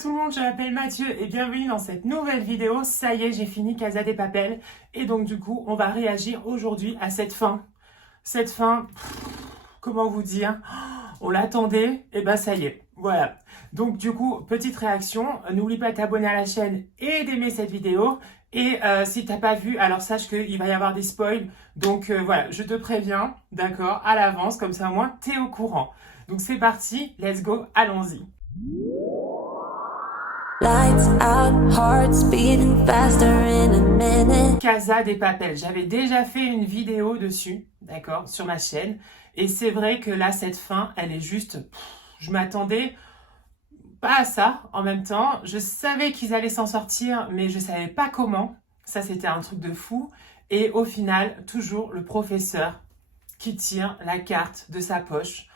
tout le monde, je m'appelle Mathieu et bienvenue dans cette nouvelle vidéo. Ça y est, j'ai fini Casa de Papel et donc du coup, on va réagir aujourd'hui à cette fin. Cette fin, comment vous dire, on l'attendait et ben ça y est, voilà. Donc du coup, petite réaction, n'oublie pas de t'abonner à la chaîne et d'aimer cette vidéo. Et si t'as pas vu, alors sache qu'il va y avoir des spoils. Donc voilà, je te préviens, d'accord, à l'avance, comme ça au moins t'es au courant. Donc c'est parti, let's go, allons-y. Lights out, hearts beating faster in a minute. Casa de Papel, j'avais déjà fait une vidéo dessus, d'accord, sur ma chaîne. Et c'est vrai que là, cette fin, elle est juste... je m'attendais pas à ça en même temps. Je savais qu'ils allaient s'en sortir, mais je savais pas comment. Ça, c'était un truc de fou. Et au final, toujours le professeur qui tire la carte de sa poche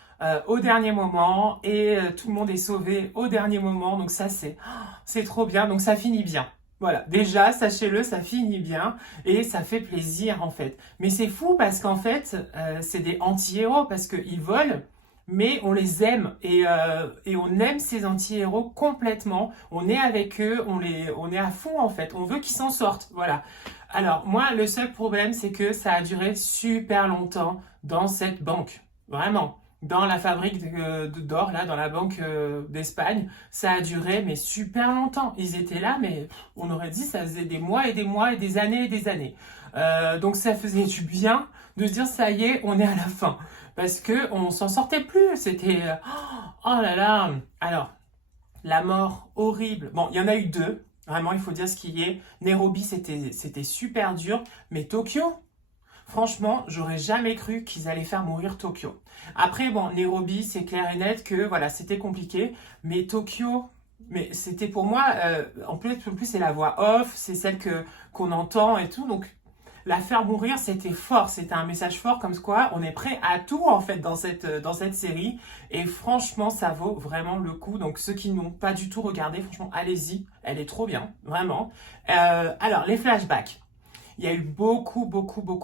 au dernier moment et tout le monde est sauvé au dernier moment. Donc ça, c'est trop bien. Donc ça finit bien. Voilà, déjà, sachez-le, ça finit bien et ça fait plaisir en fait. Mais c'est fou parce qu'en fait, c'est des anti-héros parce qu'ils volent, mais on les aime et on aime ces anti-héros complètement. On est avec eux, on est à fond en fait. On veut qu'ils s'en sortent, voilà. Alors moi, le seul problème, c'est que ça a duré super longtemps dans cette banque, vraiment. Dans la fabrique d'or, là, dans la banque d'Espagne, ça a duré, mais super longtemps. Ils étaient là, mais on aurait dit ça faisait des mois et des mois et des années et des années. Donc ça faisait du bien de se dire ça y est, on est à la fin. Parce que on s'en sortait plus. C'était oh là là. Alors la mort horrible. Bon, il y en a eu deux. Vraiment, il faut dire ce qui est. Nairobi, c'était super dur, mais Tokyo. Franchement, j'aurais jamais cru qu'ils allaient faire mourir Tokyo. Après, bon, Nairobi, c'est clair et net que voilà, c'était compliqué, mais Tokyo, mais c'était pour moi, en plus c'est la voix off, c'est celle qu'on entend et tout, donc la faire mourir, c'était fort, c'était un message fort comme quoi on est prêt à tout en fait dans cette série, et franchement, ça vaut vraiment le coup. Donc ceux qui n'ont pas du tout regardé, franchement, allez-y, elle est trop bien, vraiment. Alors les flashbacks. Il y a eu beaucoup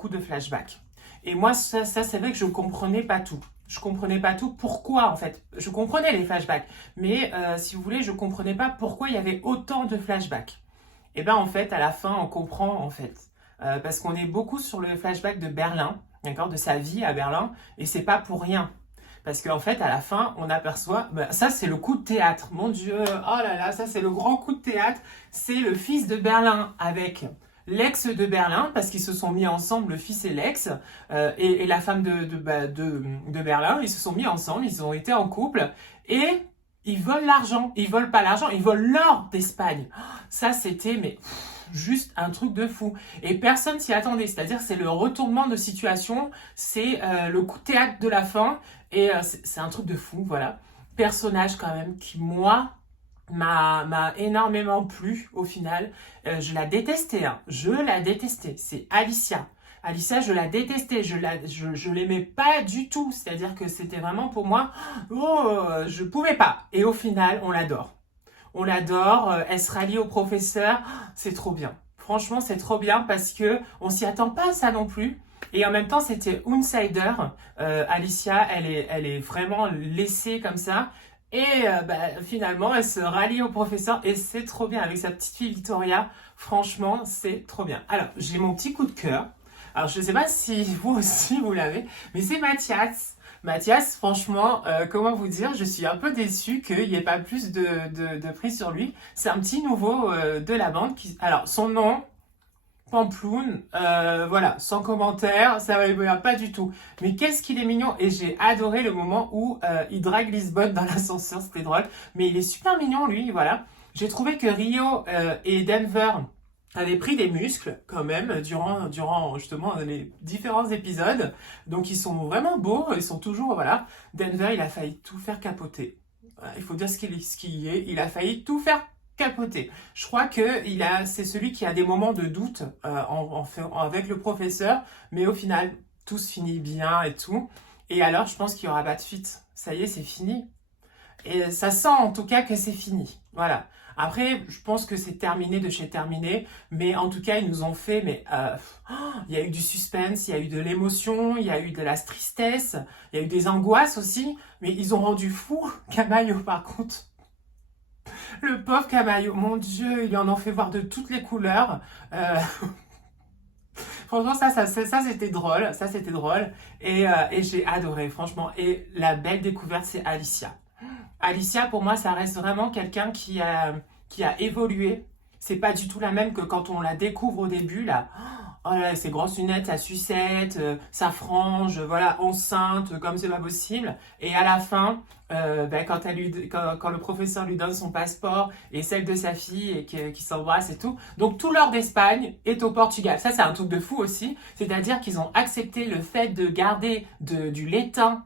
de flashbacks. Et moi, ça c'est vrai que je ne comprenais pas tout. Je comprenais pas tout. Pourquoi, en fait? Je comprenais les flashbacks. Mais, si vous voulez, je comprenais pas pourquoi il y avait autant de flashbacks. Et bien, en fait, à la fin, on comprend, en fait. Parce qu'on est beaucoup sur le flashback de Berlin, d'accord? De sa vie à Berlin. Et c'est pas pour rien. Parce qu'en fait, à la fin, on aperçoit... bah, ça, c'est le coup de théâtre. Mon Dieu, oh là là, ça, c'est le grand coup de théâtre. C'est le fils de Berlin avec... l'ex de Berlin, parce qu'ils se sont mis ensemble, le fils et l'ex, et la femme de Berlin, ils se sont mis ensemble, ils ont été en couple, et ils volent l'argent. Ils volent pas l'argent, ils volent l'or d'Espagne. Ça, c'était, mais juste un truc de fou. Et personne s'y attendait, c'est-à-dire que c'est le retournement de situation, c'est le coup de théâtre de la fin, et c'est un truc de fou, voilà. Personnage quand même qui, moi, m'a énormément plu au final. Je la détestais, hein. Je la détestais. C'est Alicia. Alicia, je la détestais. Je l'aimais pas du tout. C'est-à-dire que c'était vraiment pour moi, oh, je pouvais pas. Et au final, on l'adore. On l'adore. Elle se rallie au professeur. C'est trop bien. Franchement, c'est trop bien parce que on s'y attend pas à ça non plus. Et en même temps, c'était outsider. Alicia, elle est vraiment laissée comme ça. Et finalement, elle se rallie au professeur et c'est trop bien avec sa petite fille Victoria. Franchement, c'est trop bien. Alors, j'ai mon petit coup de cœur. Alors, je ne sais pas si vous aussi vous l'avez, mais c'est Mathias. Mathias, franchement, comment vous dire, je suis un peu déçue qu'il n'y ait pas plus de prise sur lui. C'est un petit nouveau de la bande. Alors, son nom... Pamploune, voilà, sans commentaire, ça va pas du tout. Mais qu'est-ce qu'il est mignon, et j'ai adoré le moment où il drague Lisbonne dans l'ascenseur, c'était drôle. Mais il est super mignon, lui, voilà. J'ai trouvé que Rio et Denver avaient pris des muscles, quand même, durant justement les différents épisodes. Donc ils sont vraiment beaux, ils sont toujours, voilà. Denver, il a failli tout faire capoter. Il faut dire ce qu'il est, il a failli tout faire capoté. Je crois que c'est celui qui a des moments de doute avec le professeur, mais au final, tout se finit bien et tout. Et alors, je pense qu'il n'y aura pas de suite. Ça y est, c'est fini. Et ça sent en tout cas que c'est fini. Voilà. Après, je pense que c'est terminé de chez terminé, mais en tout cas, ils nous ont fait, mais il y a eu du suspense, il y a eu de l'émotion, il y a eu de la tristesse, il y a eu des angoisses aussi, mais ils ont rendu fou Camayo par contre. Le pauvre Camaillot, mon Dieu, il en fait voir de toutes les couleurs. Franchement, ça c'était drôle. Ça, c'était drôle. Et j'ai adoré, franchement. Et la belle découverte, c'est Alicia. Alicia, pour moi, ça reste vraiment quelqu'un qui a évolué. C'est pas du tout la même que quand on la découvre au début, là. Oh là, ses grosses lunettes, sa sucette, sa frange, voilà, enceinte, comme c'est pas possible. Et à la fin, ben, quand le professeur lui donne son passeport et celle de sa fille et qu'ils s'embrassent et tout. Donc tout l'or d'Espagne est au Portugal. Ça, c'est un truc de fou aussi. C'est-à-dire qu'ils ont accepté le fait de garder du laitin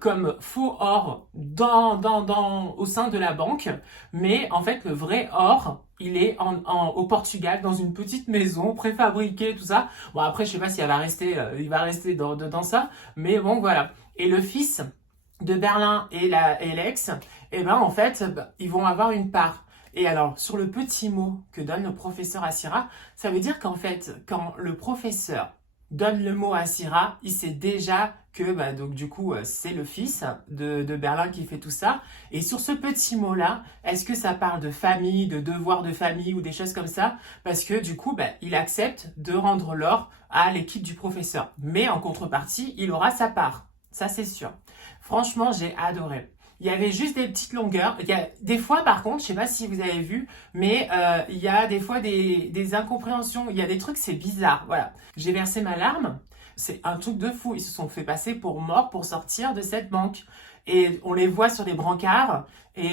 comme faux or au sein de la banque. Mais en fait, le vrai or, il est au Portugal, dans une petite maison préfabriquée, tout ça. Bon, après, je sais pas s'il va rester, il va rester dans ça. Mais bon, voilà. Et le fils de Berlin et l'ex, eh ben, en fait, ils vont avoir une part. Et alors, sur le petit mot que donne le professeur à Syrah, ça veut dire qu'en fait, quand le professeur donne le mot à Syrah, il sait déjà que bah, donc du coup c'est le fils de Berlin qui fait tout ça. Et sur ce petit mot-là, est-ce que ça parle de famille, de devoir de famille ou des choses comme ça? Parce que du coup, bah, il accepte de rendre l'or à l'équipe du professeur. Mais en contrepartie, il aura sa part. Ça, c'est sûr. Franchement, j'ai adoré. Il y avait juste des petites longueurs. Il y a des fois, par contre, je sais pas si vous avez vu, mais il y a des fois des incompréhensions. Il y a des trucs, c'est bizarre. Voilà. J'ai versé ma larme. C'est un truc de fou. Ils se sont fait passer pour morts pour sortir de cette banque. Et on les voit sur les brancards. Et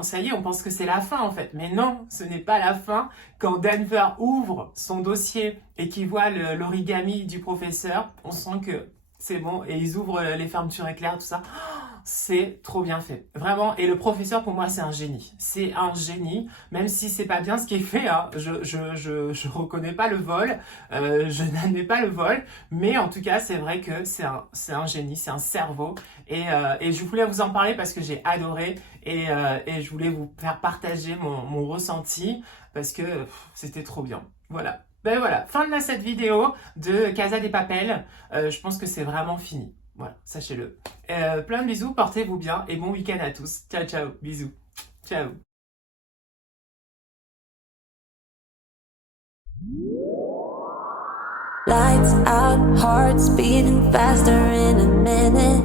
ça y est, on pense que c'est la fin en fait. Mais non, ce n'est pas la fin. Quand Denver ouvre son dossier et qu'il voit l'origami du professeur, on sent que c'est bon. Et ils ouvrent les fermetures éclairs, tout ça. C'est trop bien fait, vraiment. Et le professeur, pour moi, c'est un génie. C'est un génie, même si c'est pas bien ce qui est fait. Hein. Je reconnais pas le vol, je n'admets pas le vol, mais en tout cas, c'est vrai que c'est un génie, c'est un cerveau. Et je voulais vous en parler parce que j'ai adoré et je voulais vous faire partager mon ressenti parce que c'était trop bien. Voilà. Ben voilà, fin de cette vidéo de Casa des Papel. Je pense que c'est vraiment fini. Voilà, sachez-le. Plein de bisous, portez-vous bien et bon week-end à tous. Ciao, ciao, bisous. Ciao. Lights out, hearts beating faster in a minute.